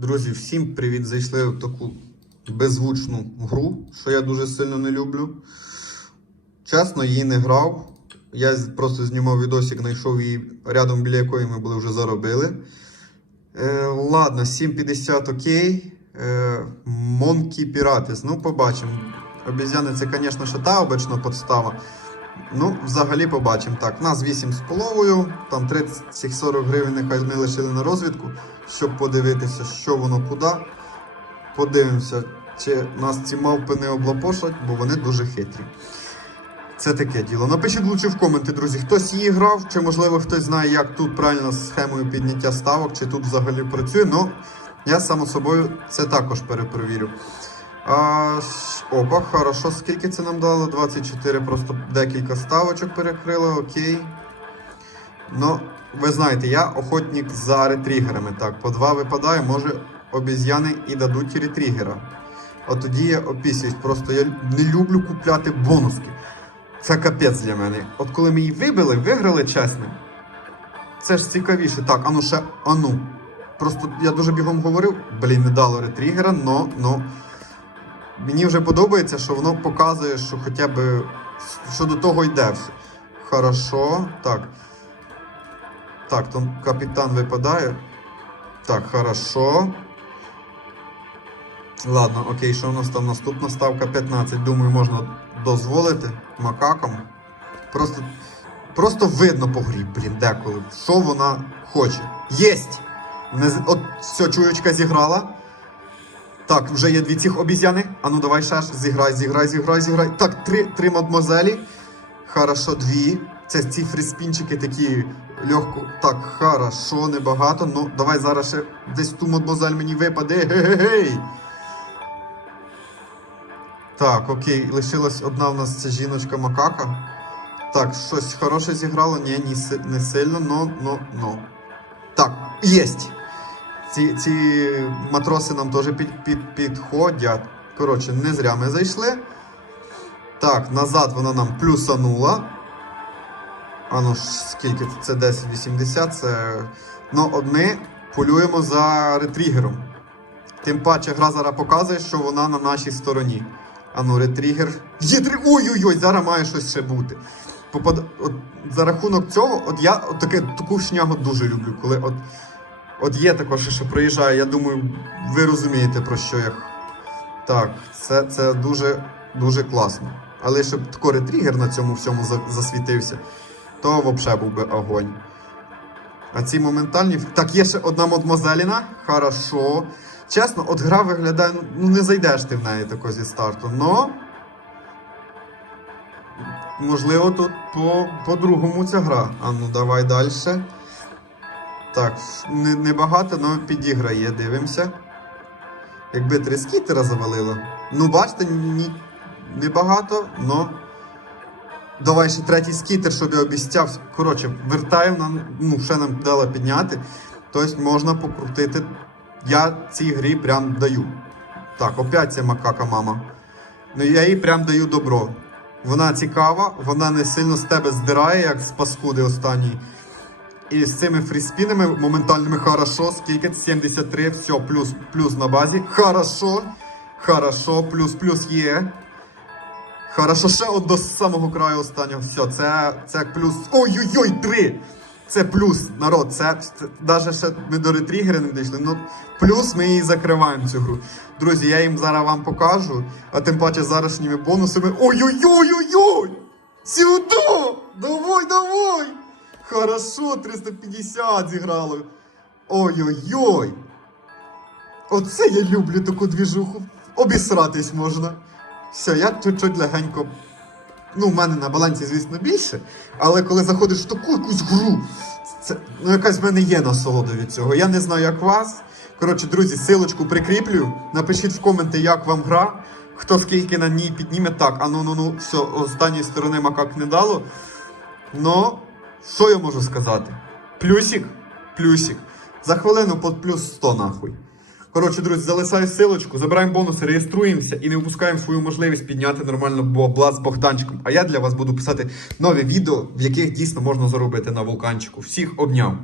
Друзі, всім привіт! Зайшли в таку беззвучну гру, що я дуже сильно не люблю. Чесно, її не грав. Я просто знімав відосик, знайшов її рядом біля якої ми були вже заробили. Е, ладно, 7.50 окей. Е, Monkey Pirates. Ну, побачимо. Обізяни це, звісно, ще та обична подстава. Ну, взагалі побачимо. Так, нас 8 з половою, там 30-40 гривень нехай ми лишили на розвідку, щоб подивитися, що воно куди. Подивимося, чи нас ці мавпи не облапошать, бо вони дуже хитрі. Це таке діло. Напишіть лучше в коменти, друзі, хтось її грав, чи можливо хтось знає, як тут правильно з схемою підняття ставок, чи тут взагалі працює. Ну, я само собою це також перепровірю. А, опа, хорошо. Скільки це нам дало? 24, просто декілька ставочок перекрили, окей. Ну, ви знаєте, я охотник за ретригерами. Так, по два випадає, може обіз'яни і дадуть ретригера. От тоді я опісююсь. Просто я не люблю купляти бонуски. Це капець для мене. От коли ми її вибили, виграли чесно. Це ж цікавіше. Так, ану ще, ану. Просто я дуже бігом говорив, блін, не дало ретригера, но, но. Мені вже подобається, що воно показує, що хоча б що до того йде все. Хорошо. Так. Так, там капітан випадає. Так, хорошо. Ладно, окей, що у нас там наступна ставка 15. Думаю, можна дозволити макакам. Просто, просто видно по грі, блін, деколи, що вона хоче. Єсть! Не, от все, чуєчка зіграла. Так, вже є дві цих обіз'яни. А ну давай ще ж. Зіграй, зіграй, зіграй, зіграй. Так, три, три мадмозелі. Хорошо, дві. Це ці фріспінчики такі легко. Так, хорошо, небагато. Ну, давай зараз ще десь ту мадмозель мені випаде. Гей-гей-гей. Так, окей, лишилась одна в нас ця жіночка макака. Так, щось хороше зіграло. Ні, не сильно, но, но, но. Так, єсть! Ці, ці матроси нам теж під, під, підходять. Коротше, не зря ми зайшли. Так, назад вона нам плюсанула. А ну ж, скільки це? Це 1080, це. Ну, ми полюємо за ретригером. Тим паче гра зараз показує, що вона на нашій стороні. А ну, ретригер. Є три. Ой-ой-ой, зараз має щось ще бути. Попад... От, за рахунок цього, от я от таке, таку шнягу дуже люблю, коли от. От є також, що приїжджає, я думаю, ви розумієте про що я. Так, це, це дуже, дуже класно. Але щоб тако ретригер на цьому всьому засвітився, то взагалі був би огонь. А ці моментальні. Так, є ще одна мадмозеліна. Хорошо. Чесно, от гра виглядає, ну не зайдеш ти в неї тако зі старту. Но. Можливо, тут по, по-другому ця гра. А ну давай далі. Так, не, небагато, але підіграє, дивимося. Якби три скітера завалило. Ну, бачите, небагато, но. Давай ще третій скітер, щоб я обіцяв. Коротше, вертаю ну, ще нам дала підняти. Тобто можна покрутити. Я цій грі прям даю. Так, опять ця макака мама. Ну я їй прям даю добро. Вона цікава, вона не сильно з тебе здирає, як з паскуди останній. І з цими фріспінами моментальними хорошо. Скільки? 73, все, плюс, плюс на базі. Хорошо. Хорошо, плюс, плюс є. Хорошо, ще от до самого краю останнього. Все, це, це плюс. Ой-ой-ой, три! Це плюс, народ. Це, навіть ще ми до ретригера не дійшли. Ну, плюс ми її закриваємо цю гру. Друзі, я їм зараз вам покажу, а тим паче зарашніми бонусами. Ой-ой-ой-ой-ой! Сюди! Давай, давай! Хорошо, 350 зіграло. Ой-ой-ой. Оце я люблю таку двіжуху. Обісратись можна. Все, я чуть-чуть легенько. Ну, в мене на балансі, звісно, більше. Але коли заходиш в таку якусь гру, це ну, якась в мене є насолода від цього. Я не знаю, як вас. Коротше, друзі, силочку прикріплю. Напишіть в коменти, як вам гра. Хто скільки на ній підніме. Так, а ну ну ну, все, останньої сторони макак не дало. Но що я можу сказати? Плюсик? Плюсик. За хвилину под плюс 100 нахуй. Коротше, друзі, залишаю силочку, забираємо бонуси, реєструємося і не випускаємо свою можливість підняти нормально бабла з Богданчиком. А я для вас буду писати нові відео, в яких дійсно можна заробити на вулканчику. Всіх обняв.